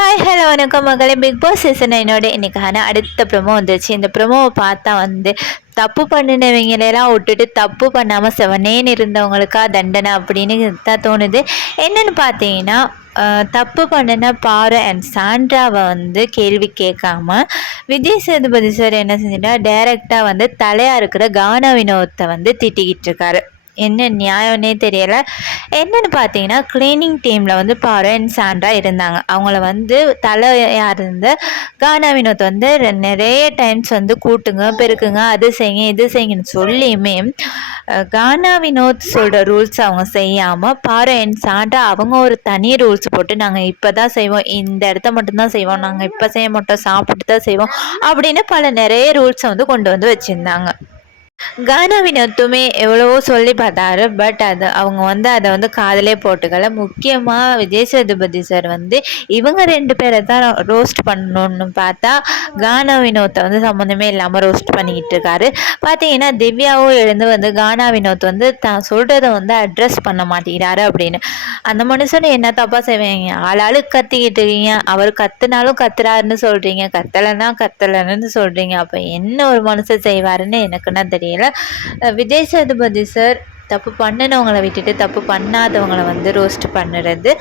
Hi hello வணக்கம் மகளே. Big Boss season 9 இன்னைக்கான அடுத்த ப்ரோமோ வந்துச்சு. இந்த ப்ரோமோவை பார்த்தா தப்பு பண்ணினவங்களெல்லாம் விட்டுட்டு தப்பு பண்ணாமல் செவனேன்னு இருந்தவங்களுக்கா தண்டனை அப்படின்னு தான் தோணுது. என்னன்னு பார்த்தீங்கன்னா தப்பு பண்ணின பாரு அண்ட் சாண்ட்ராவை கேள்வி கேட்காம விஜய் சேதுபதி சார் என்ன செஞ்சுட்டா டைரெக்டாக தலையாக இருக்கிற கானா வினோத்தை திட்டிக்கிட்டு இருக்காரு. என்ன நியாயம்னே தெரியலை. என்னன்னு பார்த்தீங்கன்னா க்ளீனிங் டீமில் பாரு அண்ட் சாண்ட்ரா இருந்தாங்க. அவங்கள தலையாக இருந்த கானா வினோத் நிறைய டைம்ஸ் கூட்டுங்க பெருக்குங்க அது செய்யுங்க இது செய்யுங்கன்னு சொல்லியுமே கானா வினோத் சொல்கிற ரூல்ஸ் அவங்க செய்யாமல் பாரு அண்ட் சாண்ட்ரா அவங்க ஒரு தனி ரூல்ஸ் போட்டு நாங்கள் இப்போ தான் செய்வோம், இந்த இடத்த மட்டும்தான் செய்வோம், நாங்கள் இப்போ செய்ய மாட்டோம், சாப்பிட்டு தான் செய்வோம் அப்படின்னு நிறைய ரூல்ஸை கொண்டு வச்சுருந்தாங்க. கானா வினோத்துமே எவ்வளவோ சொல்லி பார்த்தாரு. பட் அவங்க அதை காதலே போட்டுக்கல. முக்கியமாக விஜய் சேதுபதி சார் இவங்க 2 பேரை தான் ரோஸ்ட் பண்ணணும்னு பார்த்தா கானா வினோத்தை சம்மந்தமே இல்லாமல் ரோஸ்ட் பண்ணிக்கிட்டு இருக்காரு. பார்த்தீங்கன்னா திவ்யாவும் எழுந்து கானா வினோத் தான் சொல்கிறத அட்ரஸ் பண்ண மாட்டேங்கிறாரு அப்படின்னு. அந்த மனுஷன் என்ன தப்பாக செய்வீங்க? ஆளாளுக்கு கத்திக்கிட்டு இருக்கீங்க. அவர் கத்துனாலும் கத்துறாருன்னு சொல்கிறீங்க, கத்தலைன்னு சொல்கிறீங்க. அப்போ என்ன ஒரு மனுஷன் செய்வாருன்னு எனக்குன்னா தெரியல. விஜய் சேதுபதி சார் தப்பு பண்ணினவங்களை விட்டுட்டு தப்பு பண்ணாதவங்களை ரோஸ்ட் பண்ணுறது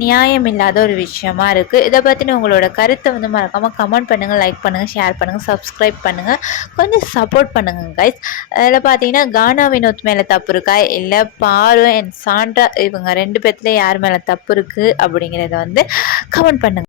நியாயம் இல்லாத ஒரு விஷயமா இருக்குது. இதை பற்றின உங்களோட கருத்தை மறக்காமல் கமெண்ட் பண்ணுங்கள், லைக் பண்ணுங்கள், ஷேர் பண்ணுங்கள், சப்ஸ்கிரைப் பண்ணுங்கள், கொஞ்சம் சப்போர்ட் பண்ணுங்கள் கைஸ். அதில் பார்த்தீங்கன்னா கானா வினோத் மேலே தப்பு இருக்கா இல்லை பாரு அண்ட் சாண்ட்ரா இவங்க 2 பேர்த்துல யார் மேலே தப்பு இருக்குது அப்படிங்கிறத கமெண்ட் பண்ணுங்கள்.